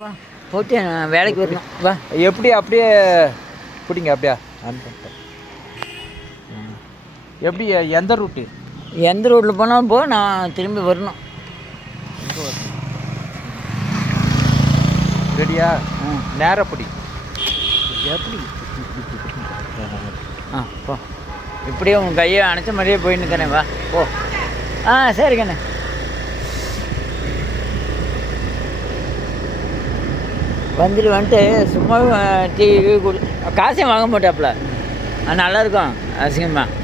வா. போட்டு வேலைக்கு வரணும். வா. எப்படி அப்படியே பிடிங்க அப்படியா. எப்படி எந்த ரூட்டு எந்த ரோட்டில் போனாலும் போ நான் திரும்பி வரணும். ரெடியா? ஆ. நேரா பிடி எப்படி? ஆ போ. இப்படியே உன் கையை அணைச்ச மாதிரியே போய் நிற்கிறேன் வா. போ. ஆ சரி வந்துட்டு வந்துட்டு சும்மா டீ குடி காசையும் வாங்க மாட்டாப்புல. நல்லாயிருக்கும் அசிங்கமாக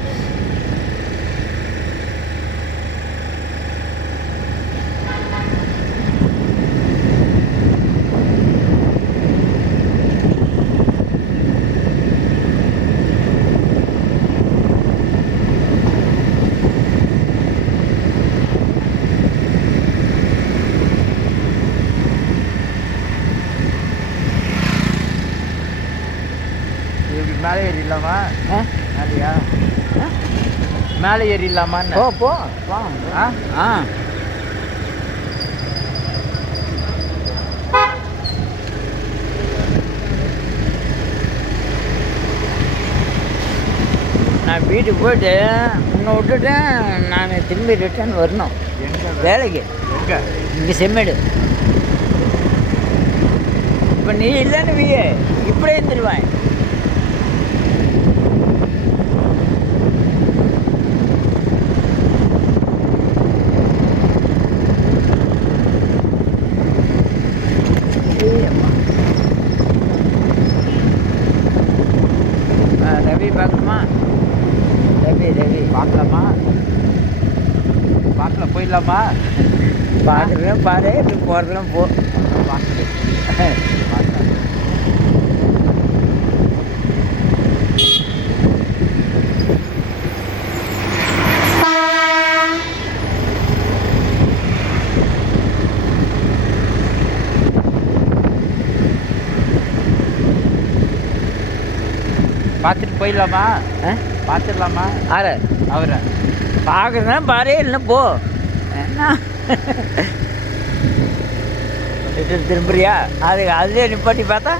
மேலே ஏறிடலாமா? மேலையா? ஆ? மேலே ஏறிடலாமா போ போ. போ. ஆ? ஆ. நான் வீட்டுக்கு போயிட்டு உன்னை விட்டுட்டேன் நான் திரும்பி ரிட்டர்ன் வரணும். வேலைக்கு. இங்கே செம்மேடு இப்போ நீ இல்லைன்னு வியே. இப்படியே இருந்துருவேன் ஆ, ரவி பார்க்கணுமா? ரவி ரவி. பார்க்கலாமா? பார்க்கல போயிடலாமா? பார்க்குறதுலாம் பாரு போகிறதுலாம் போ. பார்க்கல பார்க்கலாம் பார்த்துட்டு போயிடலாமா? ஆ? பார்த்துடலாமா? ஆறு அவரை. பார்க்குறதுனா பாரு இல்லை போ. என்ன? திரும்புறியா? அது அதுலேயே நிப்பாட்டி பார்த்தா.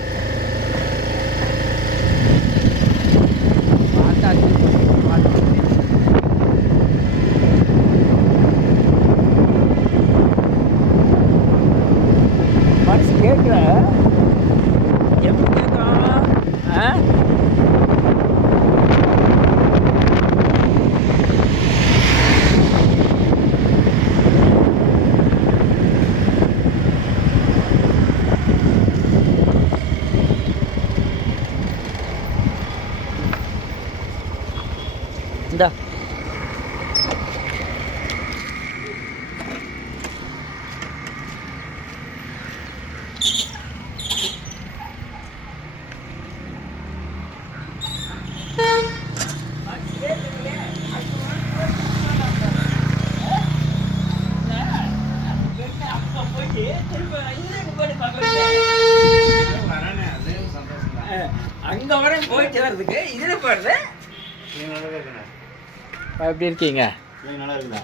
மனசு கேட்குற எப்படி கேட்கும் ஆ? இந்தா. அங்க வர போயிட்டு வர்றதுக்கு இதுல போடுறேன் எப்படி இருக்கீங்க? நல்லா இருக்குதா